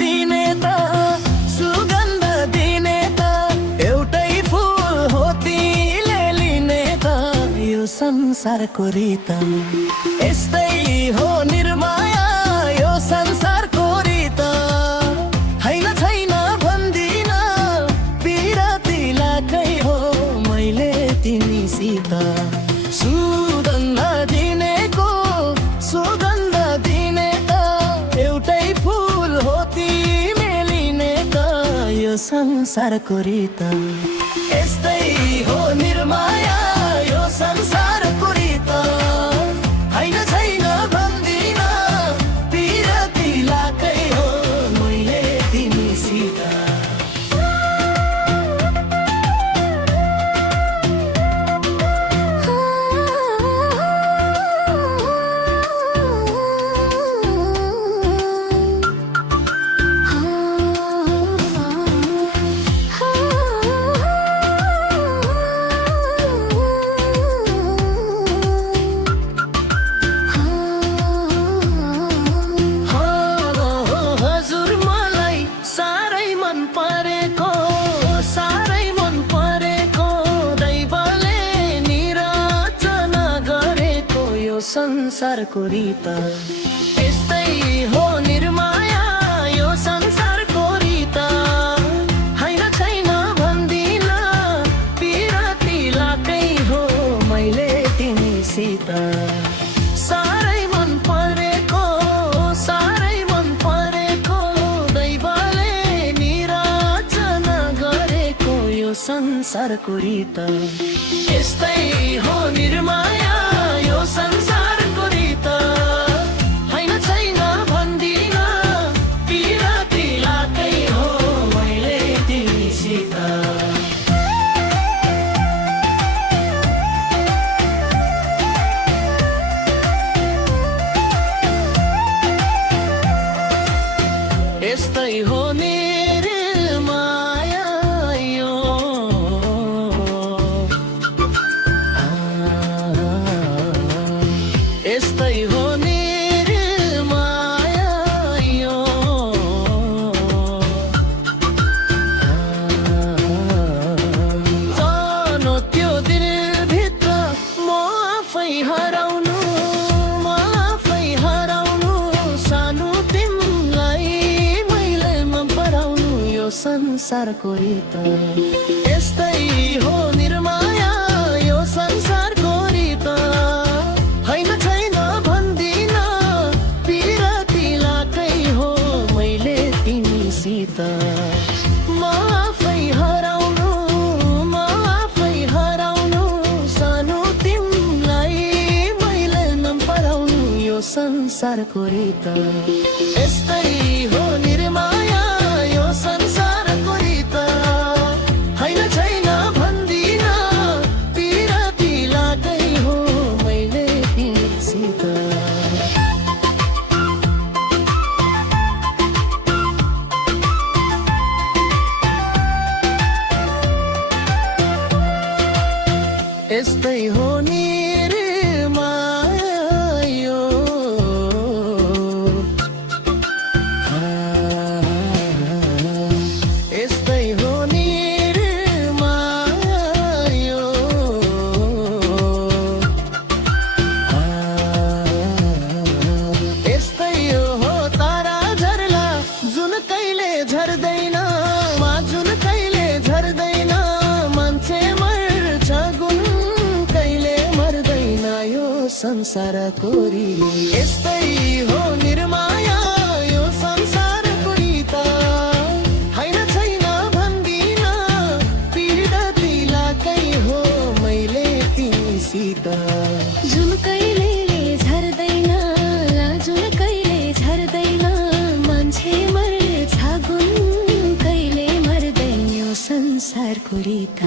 दिने त सुगन्ध दिने त एउटै फुल हो तिमीले लिने त यो संसारको रीत यस्तै हो निर्माया यो संसारको रीत हैन छैन भन्दिन पिरती लाकै हो मैले तिमीसित सुगन्ध दिनेको सुगन्ध दिने त एउटै फुल हो तिमीले लिने त यो संसारको रीत यस्तै हो निर्माया यो संसारको रीत हैन छैन भन्दिन पिरती लाकै हो मैले तिमीसित संसारको रीत यस्तै हो निर्माया यो संसारको रीत हैन छैन भन्दिन पिरती लाकै हो मैले तिमीसित साह्रै मन परेको दैवले निराचना गरेको यो संसारको रीत यस्तै हो निर्माया यो संसारको रीत हैन छैन भन्दिन पिरती लाकै हो मैले तिमीसित यस्तै हो निर्माया यो यस्तै हो निर्माया यो जानो त्यो दिलभित्र म आफै हराउनु सानो तिमीलाई मैले मन पराउनु यो संसारको रीत यस्तै हो निर्माया यो संसारको रीत हैन छैन भन्दिन पिरती लाकै हो मैले तिमीसित म आफै हराउनु सानो तिमीलाई मैले मन पराउनु यो संसारको रीत यस्तै हो निर्माया यो संसारको रीत हैन छैन भन्दिन पिरती लाकै हो मैले तिमीसित यस्तै हो निर्माया यो यस्तै हो निर्माया यो यस्तै हो तारा झर्ला जुन कहिले झर्दैन जुन कहिले झर्दैन मान्छे मर्छ गुण कहिले मर्दैन यो संसारको रीत यस्तै हो निर्माया यो संसारको रीत हैन छैन भन्दिन पिरती लाकै हो मैले तिमीसित जुन कहिले झर्दैन मान्छे मर्छ गुण कहिले मर्दैन यो संसारको रीत